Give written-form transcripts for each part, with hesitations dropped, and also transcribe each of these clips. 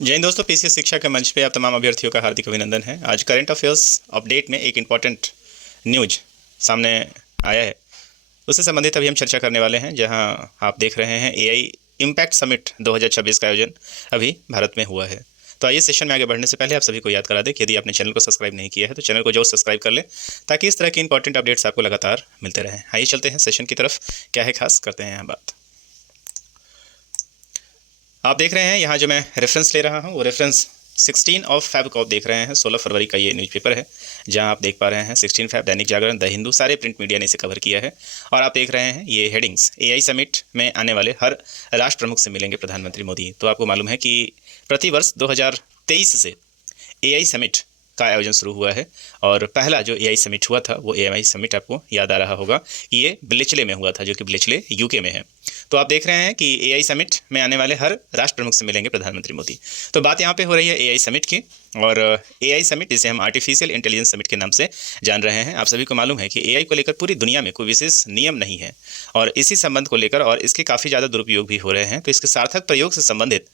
जय हिंद दोस्तों, पीसीएस शिक्षा के मंच पे आप तमाम अभ्यर्थियों का हार्दिक अभिनंदन है। आज करंट अफेयर्स अपडेट में एक इम्पॉर्टेंट न्यूज सामने आया है, उससे संबंधित अभी हम चर्चा करने वाले हैं। जहां आप देख रहे हैं एआई इम्पैक्ट समिट 2026 का आयोजन अभी भारत में हुआ है। तो आइए सेशन में आगे बढ़ने से पहले आप सभी को याद करा दें कि यदि आपने चैनल को सब्सक्राइब नहीं किया है तो चैनल को जरूर सब्सक्राइब कर लें, ताकि इस तरह की इंपॉर्टेंट अपडेट्स आपको लगातार मिलते रहें। आइए चलते हैं सेशन की तरफ, क्या है खास करते हैं यहाँ बात। आप देख रहे हैं यहाँ जो मैं रेफरेंस ले रहा हूँ वो रेफरेंस 16 ऑफ फेब को आप देख रहे हैं। 16 फरवरी का ये न्यूज़पेपर है, जहाँ आप देख पा रहे हैं 16 फेब, दैनिक जागरण, द हिंदू, सारे प्रिंट मीडिया ने इसे कवर किया है। और आप देख रहे हैं ये हेडिंग्स, एआई समिट में आने वाले हर राष्ट्र प्रमुख से मिलेंगे प्रधानमंत्री मोदी। तो आपको मालूम है कि प्रतिवर्ष 2023 से एआई समिट का आयोजन शुरू हुआ है, और पहला जो एआई समिट हुआ था वो एआई समिट आपको याद आ रहा होगा कि ये ब्लिचले में हुआ था, जो कि ब्लिचले यूके में है। तो आप देख रहे हैं कि एआई समिट में आने वाले हर राष्ट्र प्रमुख से मिलेंगे प्रधानमंत्री मोदी। तो बात यहाँ पे हो रही है एआई समिट की, और एआई समिट जिसे हम आर्टिफिशियल इंटेलिजेंस समिट के नाम से जान रहे हैं। आप सभी को मालूम है कि एआई को लेकर पूरी दुनिया में कोई विशेष नियम नहीं है, और इसी संबंध को लेकर और इसके काफ़ी ज़्यादा दुरुपयोग भी हो रहे हैं। तो इसके सार्थक प्रयोग से संबंधित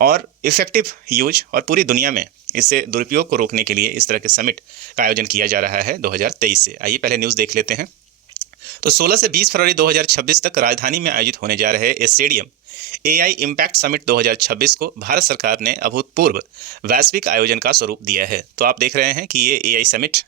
और इफेक्टिव यूज और पूरी दुनिया में इससे दुरुपयोग को रोकने के लिए इस तरह के समिट का आयोजन किया जा रहा है 2023 से। आइए पहले न्यूज़ देख लेते हैं। तो 16 से 20 फरवरी 2026 तक राजधानी में आयोजित होने जा रहे स्टेडियम एआई इम्पैक्ट समिट 2026 को भारत सरकार ने अभूतपूर्व वैश्विक आयोजन का स्वरूप दिया है। तो आप देख रहे हैं कि ये एआई समिट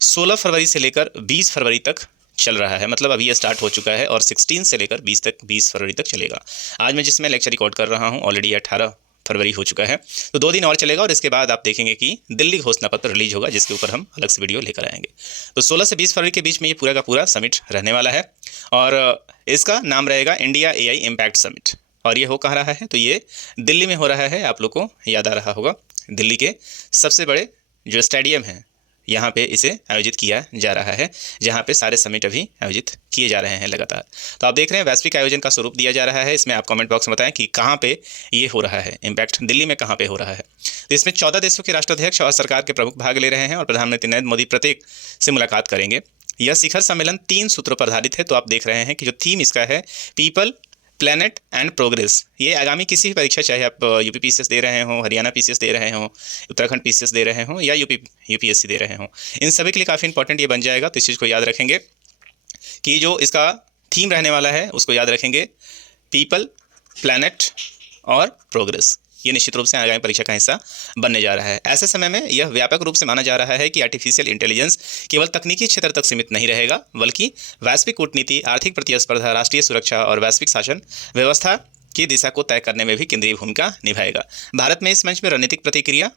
16 फरवरी से लेकर 20 फरवरी तक चल रहा है, मतलब अभी ये स्टार्ट हो चुका है और 16 से लेकर 20 फरवरी तक चलेगा। आज मैं जिसमें लेक्चर रिकॉर्ड कर रहा हूँ ऑलरेडी 18 फरवरी हो चुका है, तो 2 दिन और चलेगा, और इसके बाद आप देखेंगे कि दिल्ली घोषणा पत्र रिलीज होगा, जिसके ऊपर हम अलग से वीडियो लेकर आएंगे। तो 16 से 20 फरवरी के बीच में ये पूरा का पूरा समिट रहने वाला है, और इसका नाम रहेगा इंडिया एआई इम्पैक्ट समिट। और ये हो कहाँ रहा है, तो ये दिल्ली में हो रहा है। आप लोग को याद आ रहा होगा, दिल्ली के सबसे बड़े जो स्टेडियम है यहाँ पे इसे आयोजित किया जा रहा है, जहाँ पे सारे समिट अभी आयोजित किए जा रहे हैं लगातार। तो आप देख रहे हैं वैश्विक आयोजन का स्वरूप दिया जा रहा है। इसमें आप कमेंट बॉक्स में बताएं कि कहाँ पे ये हो रहा है, इम्पैक्ट दिल्ली में कहाँ पे हो रहा है। तो इसमें 14 देशों के राष्ट्राध्यक्ष और सरकार के प्रमुख भाग ले रहे हैं, और प्रधानमंत्री नरेंद्र मोदी प्रत्येक से मुलाकात करेंगे। यह शिखर सम्मेलन 3 सूत्रों पर आधारित है। तो आप देख रहे हैं कि जो थीम इसका है, पीपल, प्लैनेट एंड प्रोग्रेस। ये आगामी किसी भी परीक्षा, चाहे आप यूपी पीसीएस दे रहे हो, हरियाणा पीसीएस दे रहे हो, उत्तराखंड पीसीएस दे रहे हो, या यूपीएससी दे रहे हो, इन सभी के लिए काफ़ी इंपॉर्टेंट ये बन जाएगा। तो इस चीज़ को याद रखेंगे कि जो इसका थीम रहने वाला है उसको याद रखेंगे, पीपल, प्लैनेट और प्रोग्रेस। ये निश्चित रूप से आगामी परीक्षा का हिस्सा बनने जा रहा है। ऐसे समय में यह व्यापक रूप से माना जा रहा है कि आर्टिफिशियल इंटेलिजेंस केवल तकनीकी क्षेत्र तक सीमित नहीं रहेगा, बल्कि वैश्विक कूटनीति, आर्थिक प्रतिस्पर्धा, राष्ट्रीय सुरक्षा और वैश्विक शासन व्यवस्था की दिशा को तय करने में भी केंद्रीय भूमिका निभाएगा। भारत में इस मंच में रणनीतिक प्रतिक्रिया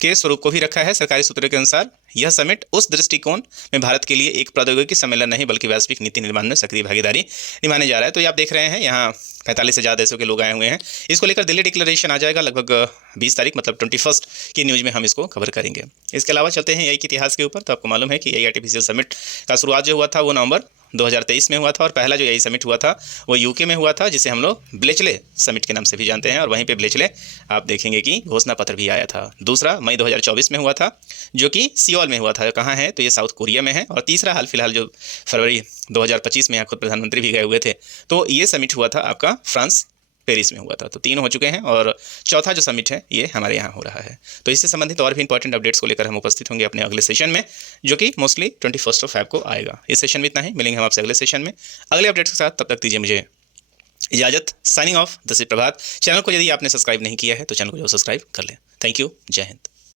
के स्वरूप को भी रखा है। सरकारी सूत्रों के अनुसार यह समिट उस दृष्टिकोण में भारत के लिए एक प्रौद्योगिकी सम्मेलन नहीं, बल्कि वैश्विक नीति निर्माण में सक्रिय भागीदारी निभाने जा रहा है। तो ये आप देख रहे हैं यहाँ 45 से ज़्यादा देशों के लोग आए हुए हैं। इसको लेकर दिल्ली डिक्लेरेशन आ जाएगा लगभग 20 तारीख, मतलब 21 की न्यूज़ में हम इसको कवर करेंगे। इसके अलावा चलते हैं एआई के इतिहास के ऊपर। तो आपको मालूम है कि एआई आर्टिफिशियल समिट का शुरुआत जो हुआ था वो नवंबर 2023 में हुआ था, और पहला जो एआई समिट हुआ था वो यूके में हुआ था, जिसे हम लोग ब्लिचले समिट के नाम से भी जानते हैं। और वहीं पे ब्लिचले आप देखेंगे कि घोषणा पत्र भी आया था। दूसरा मई 2024 में हुआ था, जो कि सियोल में हुआ था। कहाँ है, तो ये साउथ कोरिया में है। और तीसरा हाल फिलहाल जो फरवरी 2025 में यहाँ खुद प्रधानमंत्री भी गए हुए थे, तो ये समिट हुआ था आपका फ्रांस, पेरिस में हुआ था। तो 3 हो चुके हैं, और चौथा जो समिट है ये हमारे यहाँ हो रहा है। तो इससे संबंधित और भी इंपॉर्टेंट अपडेट्स को लेकर हम उपस्थित होंगे अपने अगले सेशन में, जो कि मोस्टली 21 फेब को आएगा। इस सेशन में इतना ही, मिलेंगे हम आपसे अगले सेशन में अगले अपडेट्स के साथ। तब तक दीजिए मुझे इजाज़त। Signing off, this is Prabhat. Channel को यदि आपने सब्सक्राइब नहीं किया है तो चैनल को जो सब्सक्राइब कर लें। थैंक यू, जय हिंद।